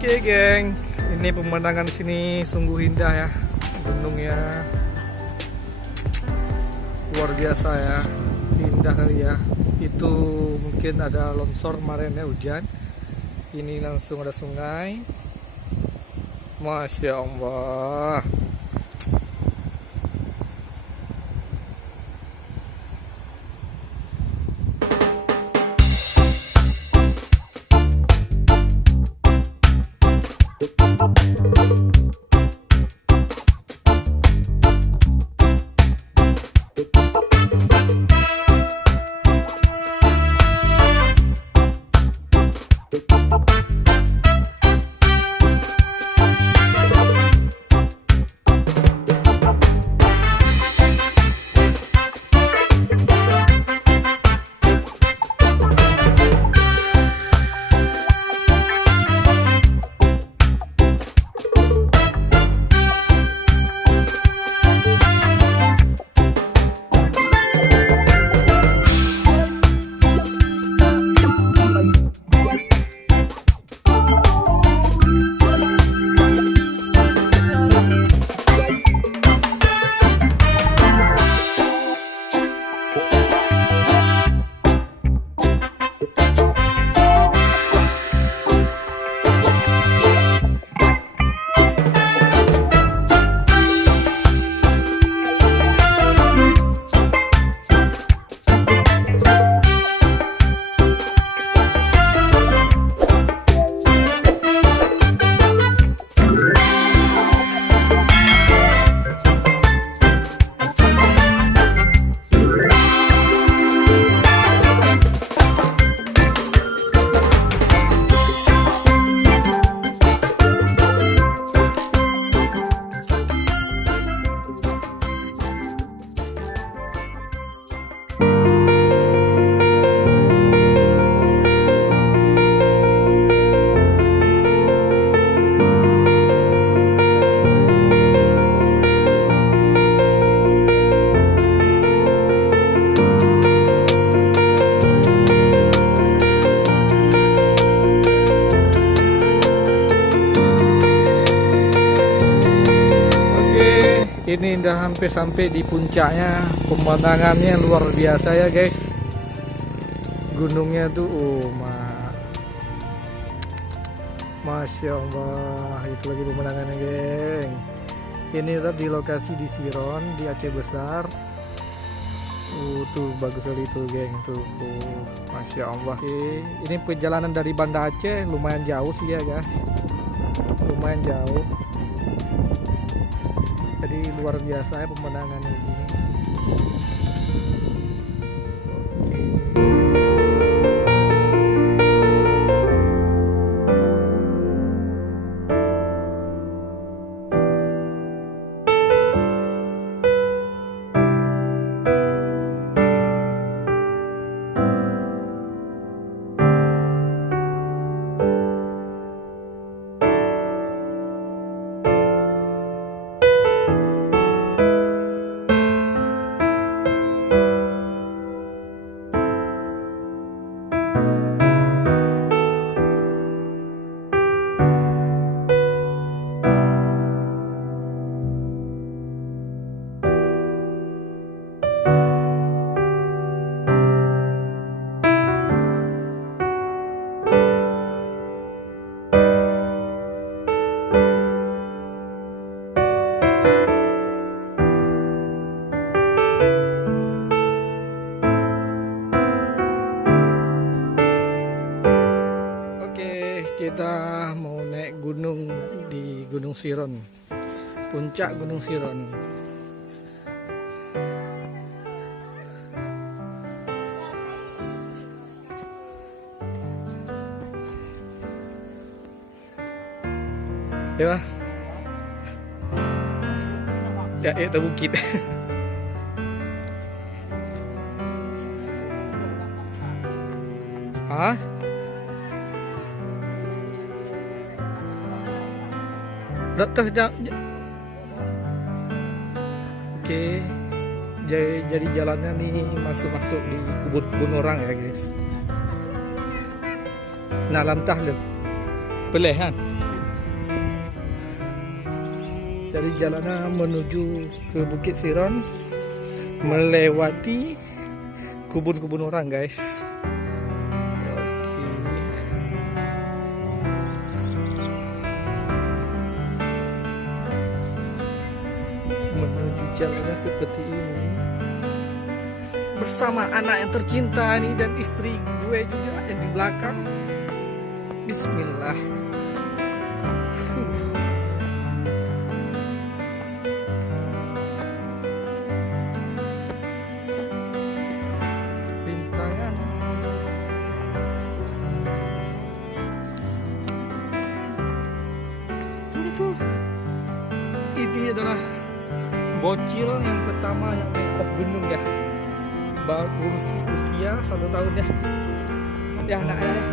Oke geng, ini pemandangan di sini sungguh indah ya, gunungnya luar biasa ya, indah kali ya. Itu mungkin ada longsor kemarin ya, hujan. Ini langsung ada sungai, Masya Allah. Ini udah hampir sampai di puncaknya, pemandangannya luar biasa ya guys. Gunungnya tuh Masya Allah, itu lagi pemandangannya geng. Ini tetap di lokasi di Siron, di Aceh Besar. Tuh bagus sekali tuh geng, tuh Masya Allah. Ini perjalanan dari Banda Aceh lumayan jauh sih ya guys, lumayan jauh. Jadi luar biasa ya pemandangan di sini. Kita mau naik gunung di Gunung Siron, puncak Gunung Siron. Ya, ya itu bukit. Ah? Oke, jadi jalannya nih masuk di kebun orang ya guys. Nah lantah loh, pilihan. dari jalanan menuju ke Bukit Siron, melewati kebun-kebun orang guys. Oke. Menuju jalannya seperti ini bersama anak yang tercinta nih dan istri gue juga yang di belakang. Bismillah. Rintangan. Tuh. Ini adalah bocil yang pertama yang naik atas gunung ya. Baru usia 1 tahun ya. Ya anaknya ya.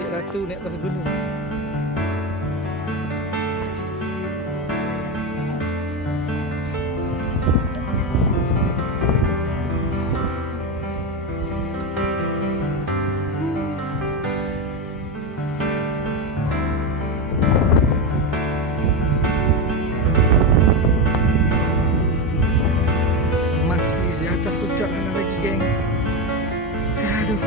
Dia ratu naik atas gunung. Atas puncak mana lagi geng. Aduh.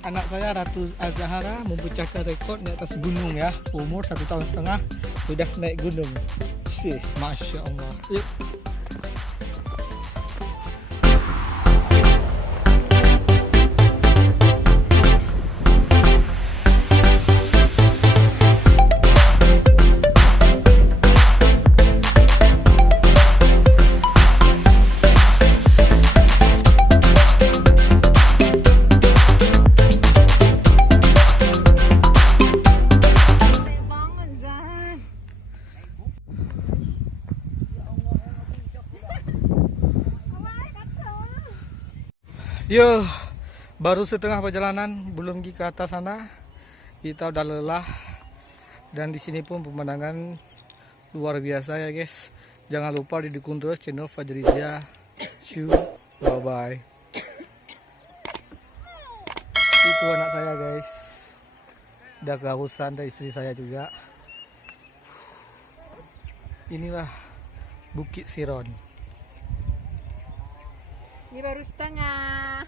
Anak saya Ratu Azahara memecahkan rekor di atas gunung ya. Umur 1,5 tahun sudah naik gunung. Sih, Masya Allah. Yuk. Yo, baru setengah perjalanan, belum ke atas sana. Kita udah lelah. Dan di sini pun pemandangan luar biasa ya guys. Jangan lupa didukung terus channel Fajrizia. Bye bye. Itu anak saya guys. Udah kehausan, dari istri saya juga. Inilah Bukit Siron. Ini baru setengah.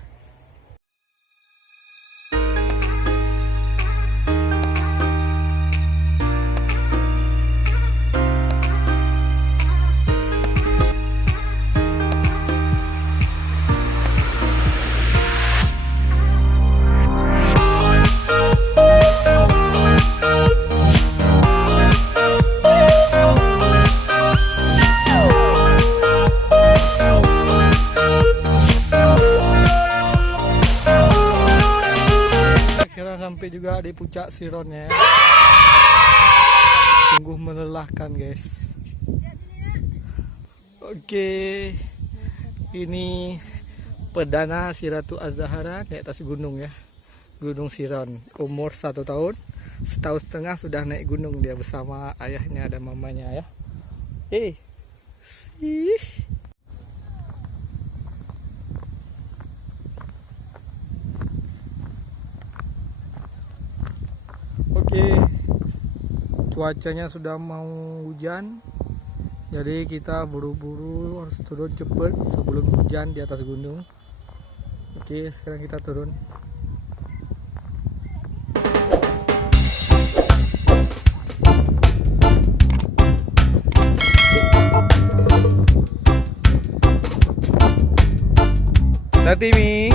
Sampai juga di puncak Siron ya. Sungguh melelahkan guys. Oke. Ini perdana si Ratu Az-Zahra naik atas gunung ya. Gunung Siron. Umur 1 tahun. 1,5 tahun sudah naik gunung dia bersama ayahnya dan mamanya ya. Sih. Oke, cuacanya sudah mau hujan, jadi kita buru-buru harus turun cepat sebelum hujan di atas gunung. Oke, sekarang kita turun. Hati-hati Mi.